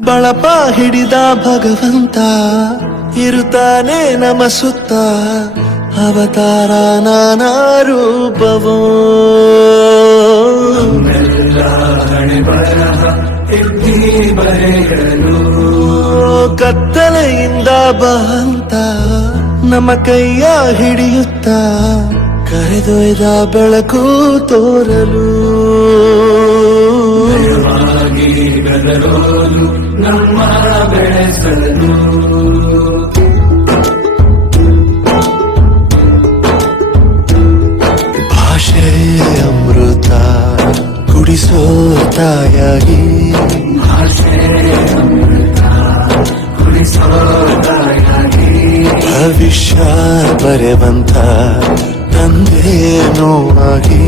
ಬಳಪ ಹಿಡಿದ ಭಗವಂತ ಇರುತ್ತಾನೆ ನಮ ಸುತ್ತ ಅವತಾರ ನಾನಾ ರೂಪವೋ ಕತ್ತಲೆಯಿಂದ ಬಹಂತ ನಮ್ಮ ಕೈಯ ಹಿಡಿಯುತ್ತ ಕರೆದೊಯ್ದ ಬೆಳಕು ತೋರಲು ನಮ್ಮ ಬೆಳೆಸಲು ಭಾಷೆ ಅಮೃತ ಕುಡಿಸೋ ತಾಯಾಗಿ ಭವಿಷ್ಯ ಬರೆವಂತ ತಂದೇನೋ ಆಗಿ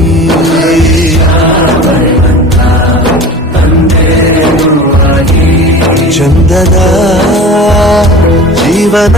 ಚಂದದ ಜೀವನ